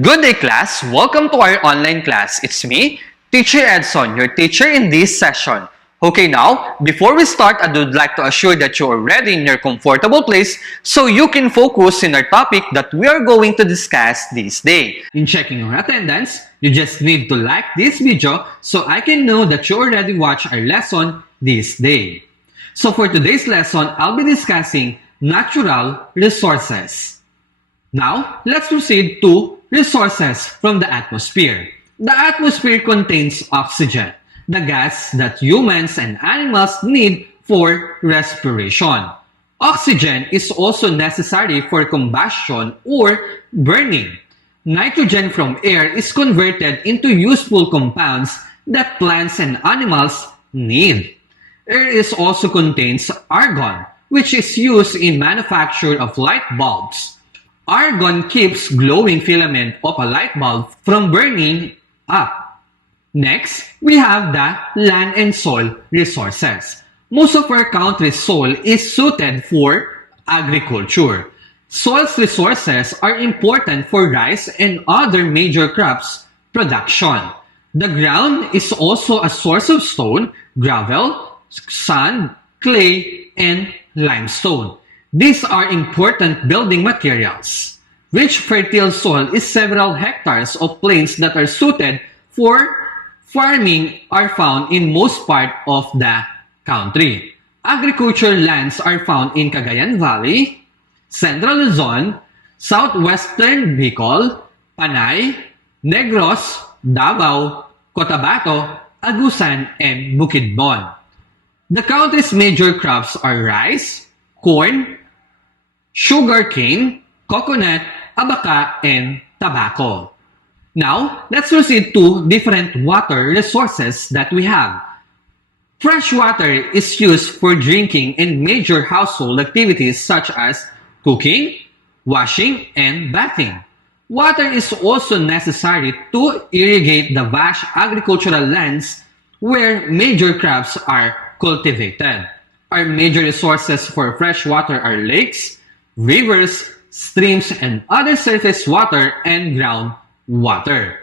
Good day, class. Welcome to our online class. It's me, Teacher Edzon, your teacher in this session. Okay, now, before we start, I would like to assure that you are ready in your comfortable place so you can focus in our topic that we are going to discuss this day. In checking our attendance, you just need to like this video so I can know that you already watched our lesson this day. So for today's lesson, I'll be discussing natural resources. Now, let's proceed to resources from the atmosphere. The atmosphere contains oxygen, the gas that humans and animals need for respiration. Oxygen is also necessary for combustion or burning. Nitrogen from air is converted into useful compounds that plants and animals need. Air also contains argon, which is used in manufacture of light bulbs. Argon keeps glowing filament of a light bulb from burning up. Next, we have the land and soil resources. Most of our country's soil is suited for agriculture. Soil's resources are important for rice and other major crops production. The ground is also a source of stone, gravel, sand, clay, and limestone. These are important building materials. Rich fertile soil is several hectares of plains that are suited for farming are found in most part of the country. Agricultural lands are found in Cagayan Valley, Central Luzon, Southwestern Bicol, Panay, Negros, Davao, Cotabato, Agusan, and Bukidnon. The country's major crops are rice, corn, sugarcane, coconut, abaca, and tobacco. Now, let's proceed to different water resources that we have. Fresh water is used for drinking and major household activities such as cooking, washing, and bathing. Water is also necessary to irrigate the vast agricultural lands where major crops are cultivated. Our major resources for fresh water are lakes, rivers, streams, and other surface water and groundwater.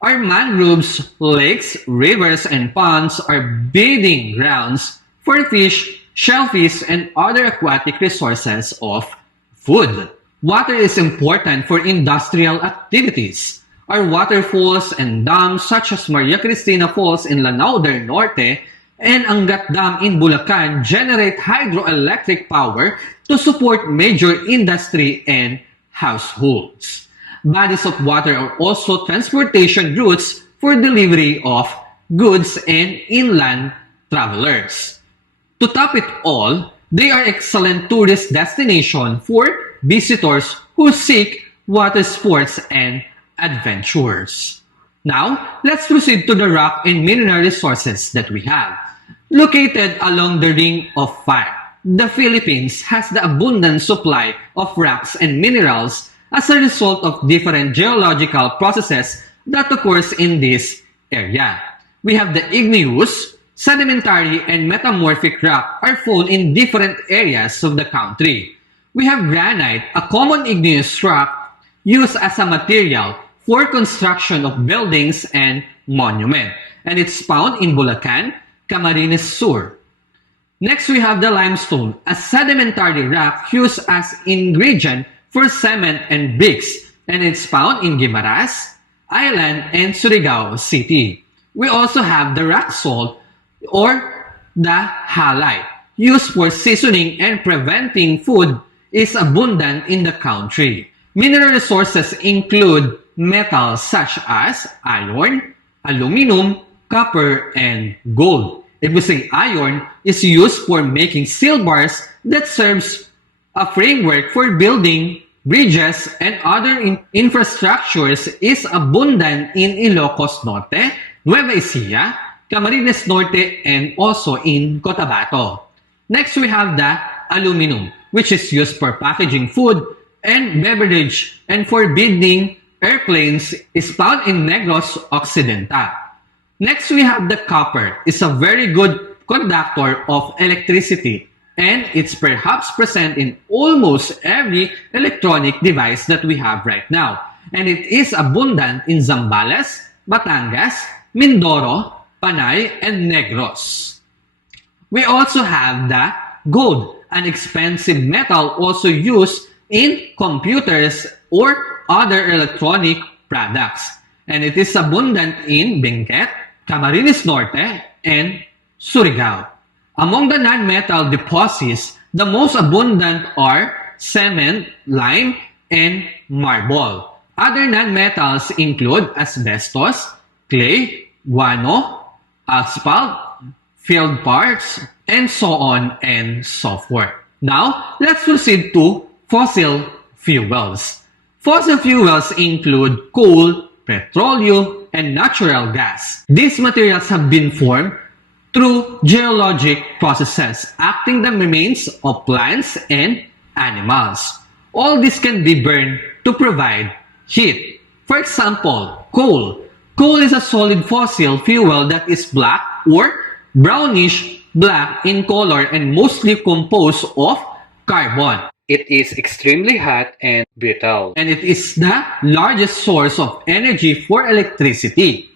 Our mangroves, lakes, rivers, and ponds are breeding grounds for fish, shellfish, and other aquatic resources of food. Water is important for industrial activities. Our waterfalls and dams such as Maria Cristina Falls in Lanao del Norte and Angat Dam in Bulacan generate hydroelectric power to support major industry and households. Bodies of water are also transportation routes for delivery of goods and inland travelers. To top it all, they are excellent tourist destination for visitors who seek water sports and adventures. Now, let's proceed to the rock and mineral resources that we have. Located along the Ring of Fire, the Philippines has the abundant supply of rocks and minerals as a result of different geological processes that occurs in this area. We have the igneous, sedimentary, and metamorphic rock are found in different areas of the country. We have granite, a common igneous rock used as a material for construction of buildings and monuments, and it's found in Bulacan, Camarines Sur. Next, we have the limestone, a sedimentary rock used as ingredient for cement and bricks, and it's found in Guimaras Island and Surigao City. We also have the rock salt or the halite, used for seasoning and preventing food is abundant in the country. Mineral resources include metals such as iron, aluminum, copper, and gold. If we say iron is used for making steel bars that serves a framework for building bridges and other infrastructures is abundant in Ilocos Norte, Nueva Ecija, Camarines Norte, and also in Cotabato. Next, we have the aluminum, which is used for packaging food and beverage and for building airplanes is found in Negros Occidental. Next, we have the copper. It's a very good conductor of electricity and it's perhaps present in almost every electronic device that we have right now. and it is abundant in Zambales, Batangas, Mindoro, Panay, and Negros. We also have the gold, an expensive metal also used in computers or other electronic products. And it is abundant in Benguet, Camarines Norte, and Surigao. Among the non-metal deposits, the most abundant are cement, lime, and marble. Other non-metals include asbestos, clay, guano, asphalt, field parts, and so on and so forth. Now, let's proceed to fossil fuels. Fossil fuels include coal, petroleum, and natural gas. These materials have been formed through geologic processes, acting the remains of plants and animals. All this can be burned to provide heat. For example, coal. Coal is a solid fossil fuel that is black or brownish black in color and mostly composed of carbon. It is extremely hot and brittle, and it is the largest source of energy for electricity.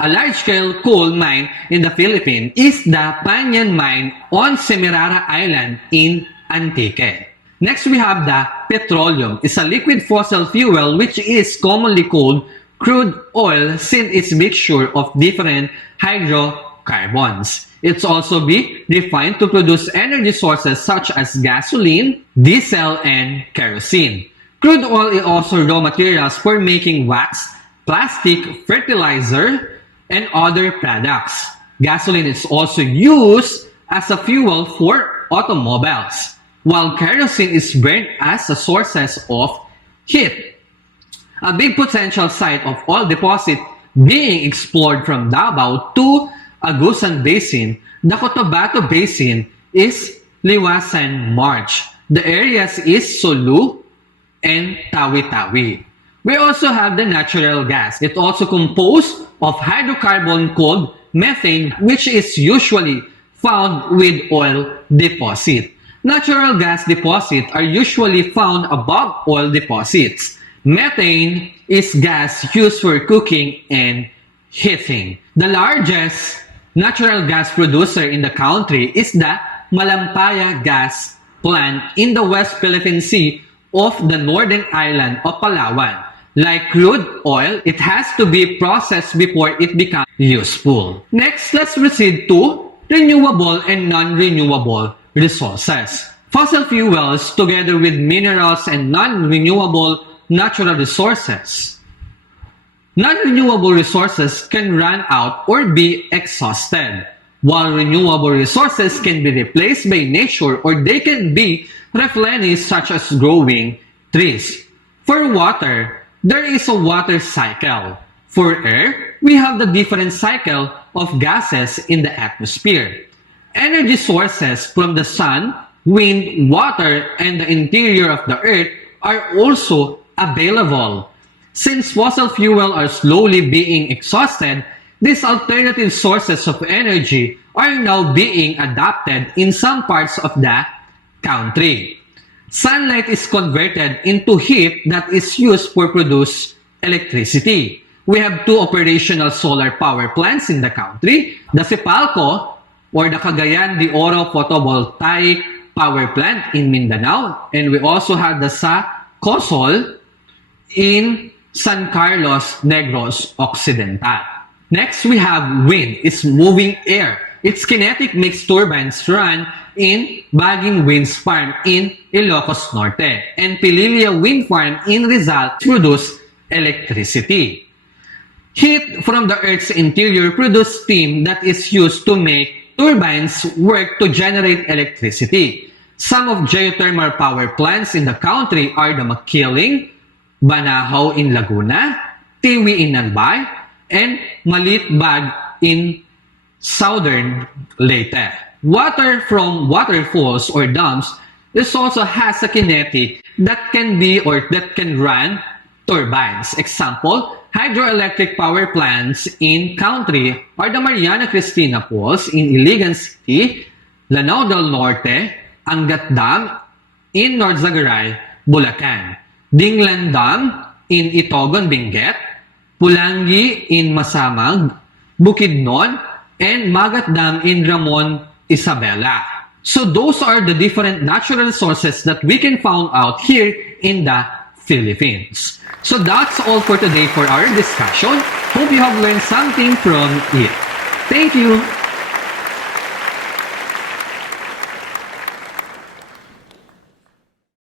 A large-scale coal mine in the Philippines is the Panyan mine on Semirara Island in Antique. Next, we have the petroleum. It's a liquid fossil fuel which is commonly called crude oil since its mixture of different hydrocarbons. It's also be refined to produce energy sources such as gasoline, diesel, and kerosene. Crude oil is also raw materials for making wax, plastic, fertilizer, and other products. Gasoline is also used as a fuel for automobiles, while kerosene is burned as a source of heat. A big potential site of oil deposit being explored from Davao to Agusan Basin, the Cotabato Basin is Liwasan March. The areas is Sulu and Tawi-Tawi. We also have the natural gas. It also composed of hydrocarbon called methane, which is usually found with oil deposit. Natural gas deposits are usually found above oil deposits. Methane is gas used for cooking and heating. The largest natural gas producer in the country is the Malampaya gas plant in the West Philippine Sea of the northern island of Palawan. Like crude oil, it has to be processed before it becomes useful. Next, let's proceed to renewable and non-renewable resources. Fossil fuels together with minerals and non-renewable natural resources. Non-renewable resources can run out or be exhausted, while renewable resources can be replaced by nature or they can be replenished such as growing trees. For water, there is a water cycle. For air, we have the different cycle of gases in the atmosphere. Energy sources from the sun, wind, water, and the interior of the earth are also available. Since fossil fuels are slowly being exhausted, these alternative sources of energy are now being adopted in some parts of the country. Sunlight is converted into heat that is used for produce electricity. We have two operational solar power plants in the country, the Sipalco or the Cagayan de Oro Photovoltaic Power Plant in Mindanao, and we also have the Sa Cosol in San Carlos, Negros Occidental. Next, we have wind. It's moving air. Its kinetic makes turbines run in Baging Winds Farm in Ilocos Norte and Pililia Wind Farm in Rizal to produce electricity. Heat from the Earth's interior produces steam that is used to make turbines work to generate electricity. Some of geothermal power plants in the country are the Makiling, Banahaw in Laguna, Tiwi in Albay, and Malitbag in southern Leyte. Water from waterfalls or dams this also has a kinetic that can be or that can run turbines. Example, hydroelectric power plants in country are the Mariana Cristina Falls in Iligan City, Lanao del Norte, Angat Dam in North Zagaray, Bulacan, Dinglan Dam in Itogon, Benguet, Pulangi in Masamag, Bukidnon, and Magat Dam in Ramon, Isabela. So those are the different natural sources that we can find out here in the Philippines. So that's all for today for our discussion. Hope you have learned something from it. Thank you.